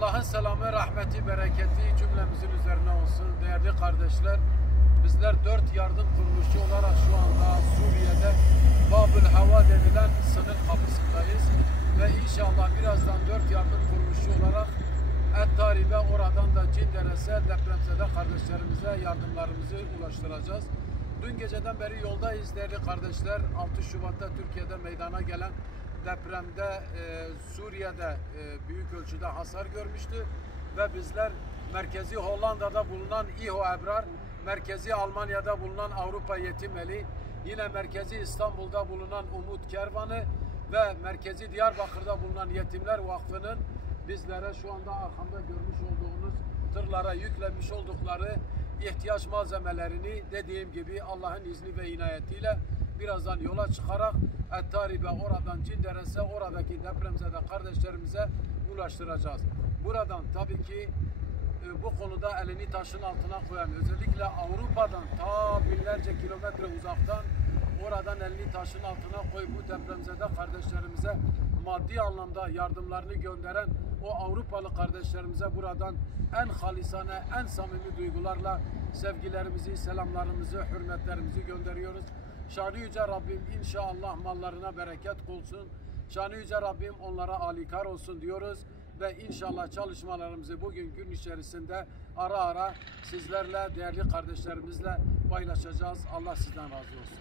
Allah'ın selamı, rahmeti, bereketi cümlemizin üzerine olsun. Değerli kardeşler, bizler 4 yardım kuruluşu olarak şu anda Suriye'de Babül Hava denilen sınır kapısındayız. Ve inşallah birazdan 4 yardım kuruluşu olarak Et-Taribe, oradan da Cinderes'e, depremzede kardeşlerimize yardımlarımızı ulaştıracağız. Dün geceden beri yoldayız değerli kardeşler. 6 Şubat'ta Türkiye'de meydana gelen depremde Suriye'de büyük ölçüde hasar görmüştü ve bizler merkezi Hollanda'da bulunan İHO Ebrar, merkezi Almanya'da bulunan Avrupa Yetim Eli, yine merkezi İstanbul'da bulunan Umut Kervanı ve merkezi Diyarbakır'da bulunan Yetimler Vakfı'nın bizlere şu anda arkamda görmüş olduğunuz tırlara yüklenmiş oldukları ihtiyaç malzemelerini dediğim gibi Allah'ın izni ve inayetiyle birazdan yola çıkarak Et-Taribe, oradan Cinderes'e, oradaki depremzede kardeşlerimize ulaştıracağız. Buradan tabii ki bu konuda elini taşın altına koyan, özellikle Avrupa'dan ta binlerce kilometre uzaktan oradan elini taşın altına koyup bu depremzede kardeşlerimize maddi anlamda yardımlarını gönderen o Avrupalı kardeşlerimize buradan en halisane, en samimi duygularla sevgilerimizi, selamlarımızı, hürmetlerimizi gönderiyoruz. Şanı Yüce Rabbim inşallah mallarına bereket olsun. Şanı Yüce Rabbim onlara alikar olsun diyoruz. Ve inşallah çalışmalarımızı bugün gün içerisinde ara ara sizlerle, değerli kardeşlerimizle paylaşacağız. Allah sizden razı olsun.